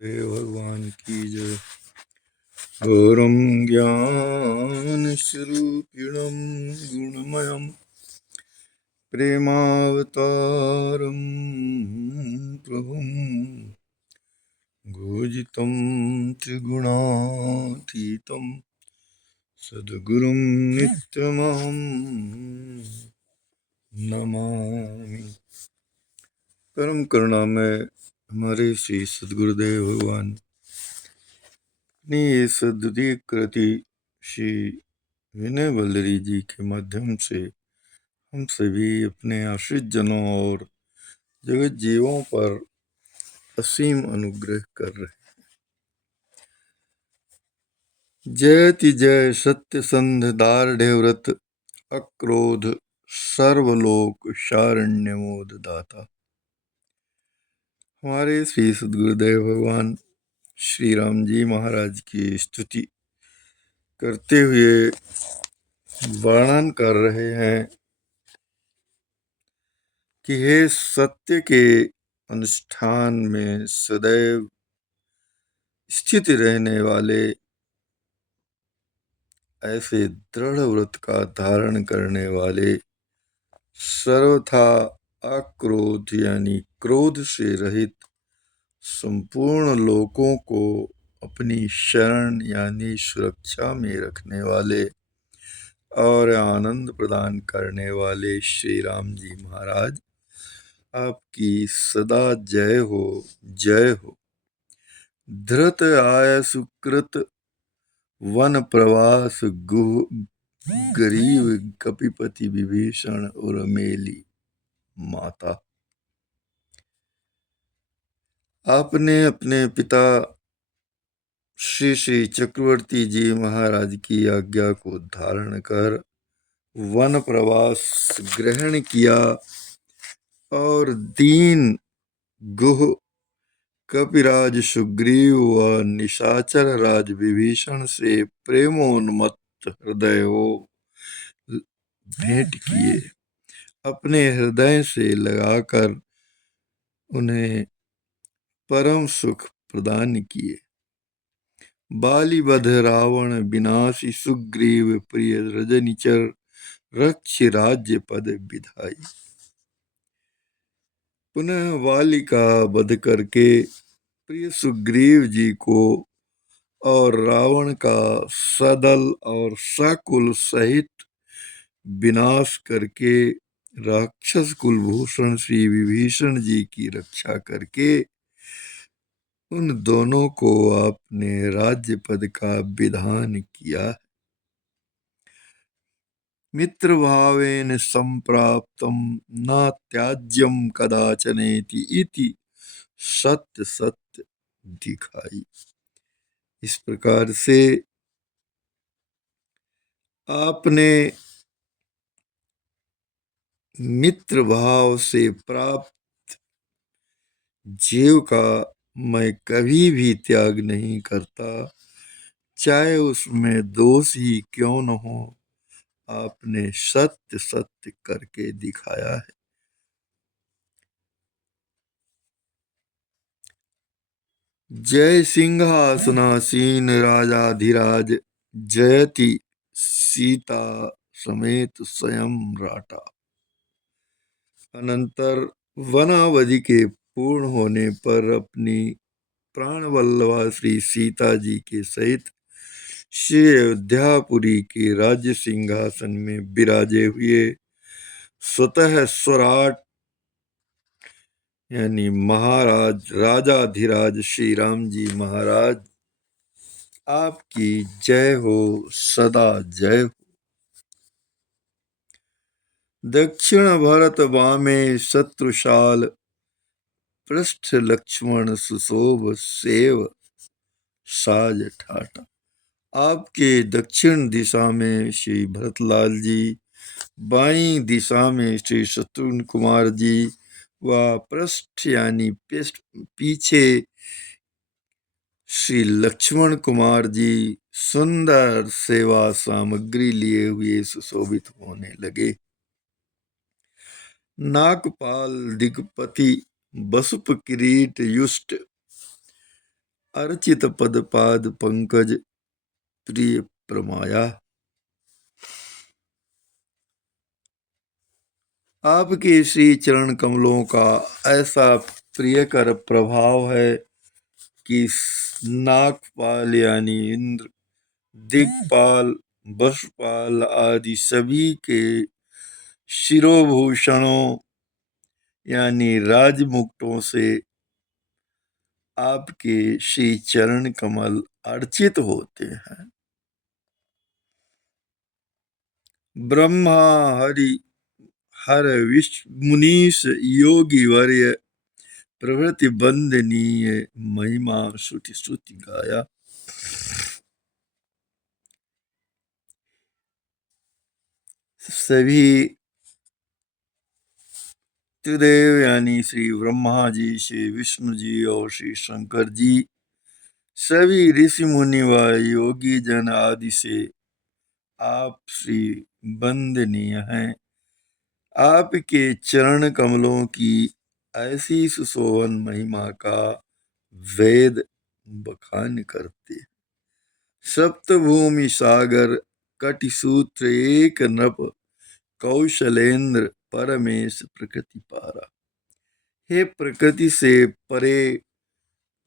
हे भगवान की जय। घोरं ज्ञानस्वरूपिणं गुणमयं प्रेमावतारं प्रभुं घोषितं त्रिगुणातीतं सद्गुरुं नित्यमहं नमामि। परम करुणामय हमारे श्री सद्गुरुदेव भगवान अपनी सद्गुरु कृति श्री विनय वल्लरी जी के माध्यम से हम सभी अपने आश्रित जनों और जगत जीवों पर असीम अनुग्रह कर रहे। जयति जय सत्य संध दार्ढ्य व्रत अक्रोध सर्वलोक शारण्य मोद दाता। हमारे श्री सद्गुरुदेव भगवान श्री राम जी महाराज की स्तुति करते हुए वर्णन कर रहे हैं कि हे सत्य के अनुष्ठान में सदैव स्थित रहने वाले, ऐसे दृढ़ व्रत का धारण करने वाले, सर्वथा अक्रोध यानी क्रोध से रहित संपूर्ण लोकों को अपनी शरण यानी सुरक्षा में रखने वाले और आनंद प्रदान करने वाले श्री राम जी महाराज आपकी सदा जय हो, जय हो। धृत आय सुकृत वन प्रवास गुह गरीब कपिपति विभीषण उर्मिली माता। आपने अपने पिता श्री श्री चक्रवर्ती जी महाराज की आज्ञा को धारण कर वन प्रवास ग्रहण किया और दीन गुह कपिराज सुग्रीव व निशाचर राज विभीषण से प्रेमोन्मत्त हृदय हो भेंट किए, अपने हृदय से लगाकर उन्हें परम सुख प्रदान किए। बालीवध रावण विनाशी सुग्रीव प्रिय रजनिचर रक्ष राज्य पद विधाई। पुनः वाली का वध करके प्रिय सुग्रीव जी को और रावण का सदल और सकुल सहित विनाश करके राक्षस कुलभूषण श्री विभीषण जी की रक्षा करके उन दोनों को आपने राज्य पद का विधान किया। मित्र भावेन संप्राप्तम न त्याज्यम कदाचनेति इति सत्य सत्य दिखाई। इस प्रकार से आपने मित्र भाव से प्राप्त जीव का मैं कभी भी त्याग नहीं करता, चाहे उसमें दोष ही क्यों न हो, आपने सत्य सत्य करके दिखाया है। जय सिंहासनासीन राजाधिराज जयति सीता समेत स्वयं राटा। अनंतर वनावधि के पूर्ण होने पर अपनी प्राणवल्लभा श्री सीता जी के सहित श्री अयोध्यापुरी के राज्य सिंहासन में विराजे हुए स्वतः स्वराट यानी महाराज राजाधिराज श्री राम जी महाराज आपकी जय हो, सदा जय हो। दक्षिण भरत वामे शत्रुशाल पृष्ठ लक्ष्मण सुशोभ सेव साज ठाटा। आपके दक्षिण दिशा में श्री भरतलाल जी, बाईं दिशा में श्री शत्रुघ्न कुमार जी व पृष्ठ यानी पीछे श्री लक्ष्मण कुमार जी सुंदर सेवा सामग्री लिए हुए सुशोभित होने लगे। नागपाल दिग्पति बसुप किरीट युष्ट अर्चित पद पाद पंकज प्रिय प्रमाया। आपके श्री चरण कमलों का ऐसा प्रियकर प्रभाव है कि नागपाल यानी इंद्र, दिक्पाल, वशपाल आदि सभी के शिरोभूषणों यानी राजमुकुटों से आपके श्री चरण कमल अर्चित होते हैं। ब्रह्मा हरि हर विष्णु मुनीश योगी वर्य प्रभृति वंदनीय महिमा श्रुति श्रुति गाया। सभी त्रिदेव यानी श्री ब्रह्मा जी, श्री विष्णु जी और श्री शंकर जी, सभी ऋषि मुनि व योगी जन आदि से आप श्री वंदनीय हैं। आपके चरण कमलों की ऐसी सुशोभन महिमा का वेद बखान करते। सप्तभूमि सागर कटिसूत्र एक नृप कौशलेंद्र परमेश प्रकृति पारा। हे प्रकृति से परे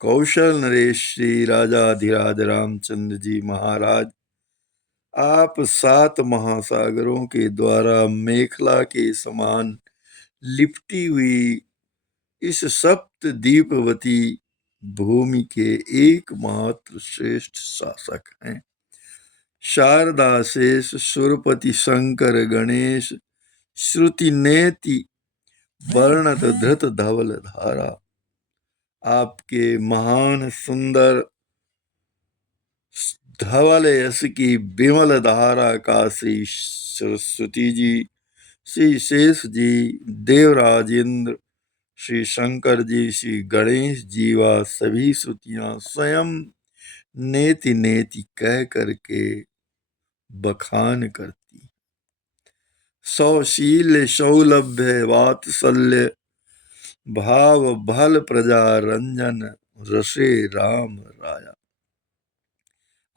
कौशल नरेश श्री राजाधिराज रामचंद्र जी महाराज, आप 7 महासागरों के द्वारा मेखला के समान लिपटी हुई इस सप्त दीपवती भूमि के एकमात्र श्रेष्ठ शासक हैं। शारदा शेष सुरपति शंकर गणेश श्रुति नेति वर्णत धृत धवल धारा। आपके महान सुंदर धवल यश की विमल धारा का श्री सरस्वती जी, श्री शेष जी, देवराज इंद्र, श्री शंकर जी, श्री गणेश जी व सभी श्रुतियां स्वयं नेति नेति कह करके बखान करती। सौशील्य सौलभ्य वात्सल्य भाव भल प्रजा रंजन रसे राम राया।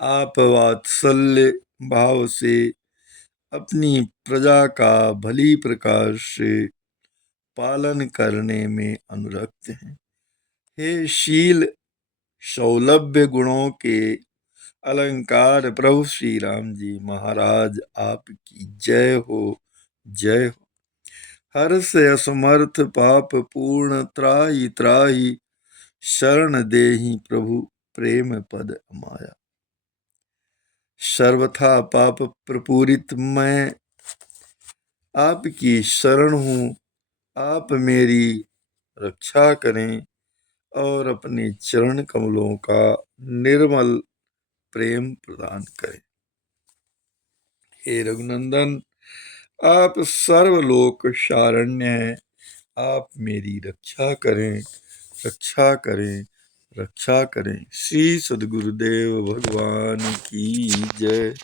आप वात्सल्य भाव से अपनी प्रजा का भली प्रकार से पालन करने में अनुरक्त हैं। हे शील सौलभ्य गुणों के अलंकार प्रभु श्री राम जी महाराज, आपकी जय हो, जय हो। हर्ष असमर्थ पाप पूर्ण त्राहि त्राहि शरण देहि प्रभु प्रेम पद अमाया। सर्वथा पाप प्रपूरित मैं आपकी शरण हूँ, आप मेरी रक्षा करें और अपने चरण कमलों का निर्मल प्रेम प्रदान करें। हे रघुनंदन, आप सर्वलोक शारण्य हैं, आप मेरी रक्षा करें, रक्षा करें, रक्षा करें। श्री सद्गुरुदेव भगवान की जय।